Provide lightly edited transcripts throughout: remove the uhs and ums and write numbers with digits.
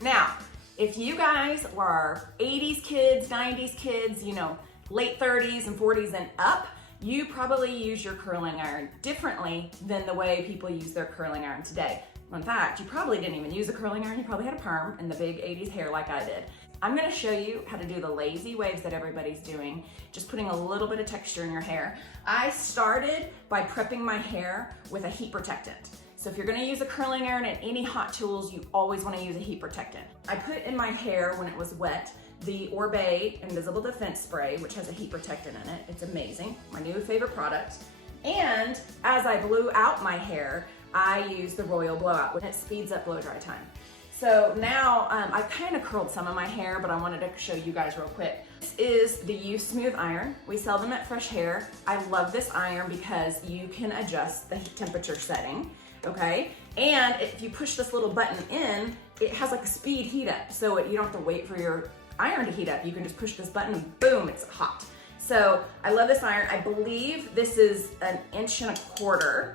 Now, if you guys were 80s kids, 90s kids, you know, late 30s and 40s and up, you probably use your curling iron differently than the way people use their curling iron today. In fact, you probably didn't even use a curling iron, you probably had a perm and the big 80s hair like I did. I'm gonna show you how to do the lazy waves that everybody's doing, just putting a little bit of texture in your hair. I started by prepping my hair with a heat protectant. So if you're gonna use a curling iron and any hot tools, you always wanna use a heat protectant. I put in my hair when it was wet the Oribe Invisible Defense Spray, which has a heat protectant in it. It's amazing, my new favorite product. And as I blew out my hair, I used the Royal Blowout, which speeds up blow dry time. So now I kind of curled some of my hair, but I wanted to show you guys real quick. This is the Use Smooth iron. We sell them at Freshair. I love this iron because you can adjust the temperature setting, okay? And if you push this little button in, it has like a speed heat up, so you don't have to wait for your iron to heat up. You can just push this button and boom, it's hot. So I love this iron. I believe this is 1.25 inches,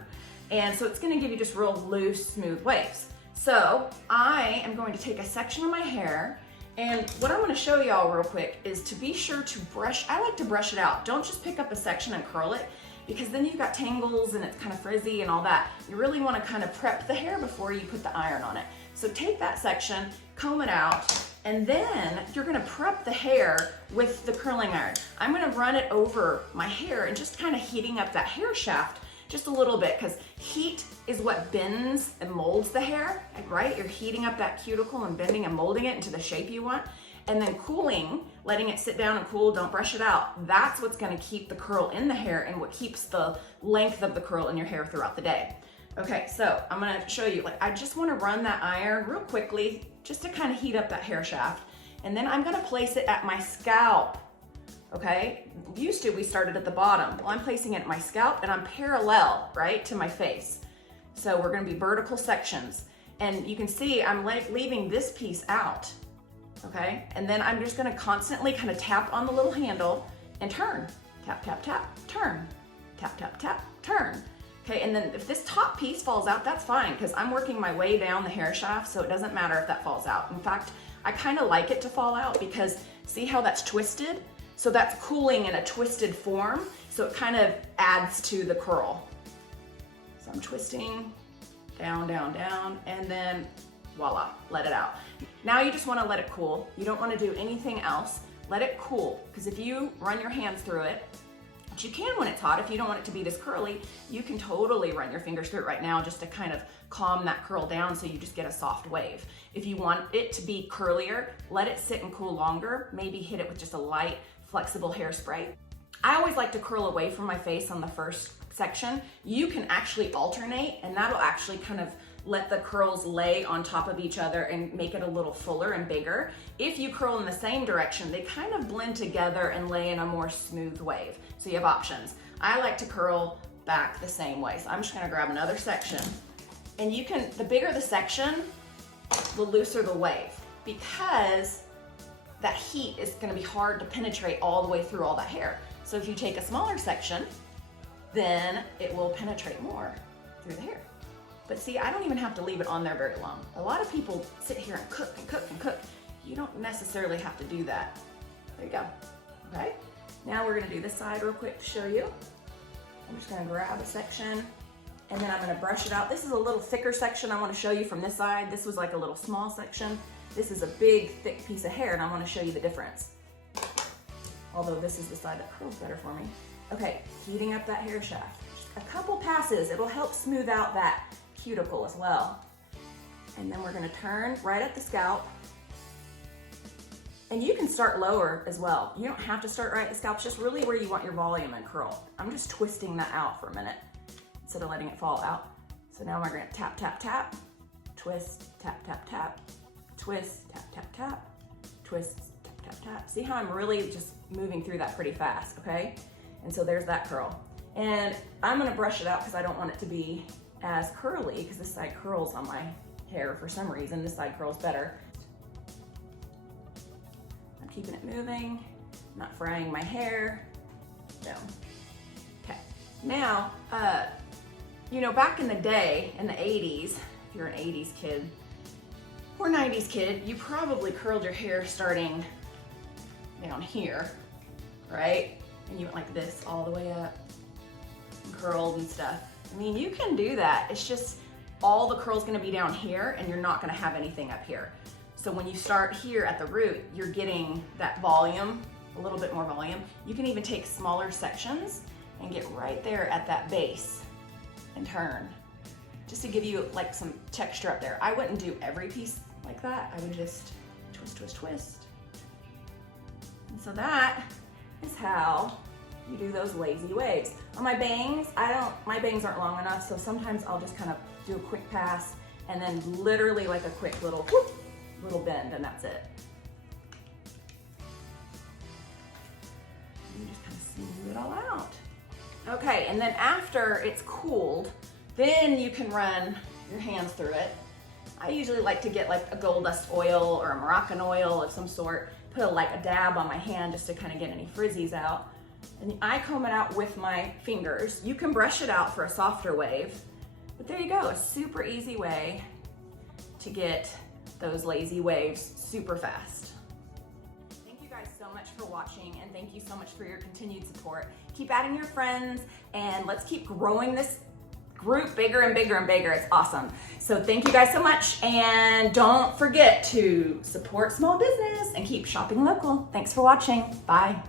and so it's gonna give you just real loose, smooth waves. So I am going to take a section of my hair, and what I'm gonna show y'all real quick is to be sure to brush. I like to brush it out. Don't just pick up a section and curl it, because then you've got tangles and it's kind of frizzy and all that. You really wanna kind of prep the hair before you put the iron on it. So take that section, comb it out, and then you're gonna prep the hair with the curling iron. I'm gonna run it over my hair and just kind of heating up that hair shaft just a little bit, because heat is what bends and molds the hair, right? You're heating up that cuticle and bending and molding it into the shape you want. And then cooling, letting it sit down and cool, don't brush it out. That's what's gonna keep the curl in the hair and what keeps the length of the curl in your hair throughout the day. Okay, so I'm gonna show you, like I just wanna run that iron real quickly, just to kind of heat up that hair shaft. And then I'm gonna place it at my scalp. Okay, used to we started at the bottom. Well, I'm placing it at my scalp and I'm parallel, right, to my face. So we're gonna be vertical sections. And you can see I'm leaving this piece out, okay? And then I'm just gonna constantly kind of tap on the little handle and turn. Tap, tap, tap, turn. Tap, tap, tap, turn. Okay, and then if this top piece falls out, that's fine, because I'm working my way down the hair shaft, so it doesn't matter if that falls out. In fact, I kind of like it to fall out because see how that's twisted? So that's cooling in a twisted form, so it kind of adds to the curl. So I'm twisting down, down, down, and then voila, let it out. Now you just want to let it cool. You don't want to do anything else. Let it cool, because if you run your hands through it, which you can when it's hot, if you don't want it to be this curly, you can totally run your fingers through it right now just to kind of calm that curl down so you just get a soft wave. If you want it to be curlier, let it sit and cool longer, maybe hit it with just a light, flexible hairspray. I always like to curl away from my face on the first section. You can actually alternate, and that'll actually kind of let the curls lay on top of each other and make it a little fuller and bigger. If you curl in the same direction, they kind of blend together and lay in a more smooth wave. So you have options. I like to curl back the same way. So I'm just gonna grab another section. And you can, the bigger the section, the looser the wave, because that heat is gonna be hard to penetrate all the way through all that hair. So if you take a smaller section, then it will penetrate more through the hair. But see, I don't even have to leave it on there very long. A lot of people sit here and cook and cook and cook. You don't necessarily have to do that. There you go, okay? Now we're gonna do this side real quick to show you. I'm just gonna grab a section and then I'm gonna brush it out. This is a little thicker section I wanna show you from this side. This was like a little small section. This is a big, thick piece of hair and I wanna show you the difference. Although this is the side that curls better for me. Okay, heating up that hair shaft. Just a couple passes, it'll help smooth out that cuticle as well. And then we're gonna turn right at the scalp. And you can start lower as well. You don't have to start right at the scalp, it's just really where you want your volume and curl. I'm just twisting that out for a minute instead of letting it fall out. So now we're gonna tap, tap, tap, twist, tap, tap, tap, twist, tap, tap, tap, twist, tap, tap, tap. See how I'm really just moving through that pretty fast, okay? And so there's that curl. And I'm gonna brush it out because I don't want it to be as curly, because this side curls on my hair for some reason. This side curls better. I'm keeping it moving, not frying my hair. Boom. Okay. Now, you know, back in the day, in the 80s, if you're an 80s kid, or 90s kid, you probably curled your hair starting down here, right? And you went like this all the way up and curled and stuff. I mean, you can do that. It's just all the curl's gonna be down here and you're not gonna have anything up here. So when you start here at the root, you're getting that volume, a little bit more volume. You can even take smaller sections and get right there at that base and turn, just to give you like some texture up there. I wouldn't do every piece like that. I would just twist, twist, twist. And so that is how you do those lazy waves. On my bangs, my bangs aren't long enough, so sometimes I'll just kind of do a quick pass and then literally like a quick little whoop, little bend, and that's it. You just kind of smooth it all out. Okay, and then after it's cooled, then you can run your hands through it. I usually like to get like a gold dust oil or a Moroccan oil of some sort, put like a dab on my hand just to kind of get any frizzies out. And I comb it out with my fingers. You can brush it out for a softer wave, but there you go, a super easy way to get those lazy waves super fast. Thank you guys so much for watching, and thank you so much for your continued support. Keep adding your friends, and let's keep growing this group bigger and bigger and bigger. It's awesome. So thank you guys so much, and don't forget to support small business and keep shopping local. Thanks for watching. Bye.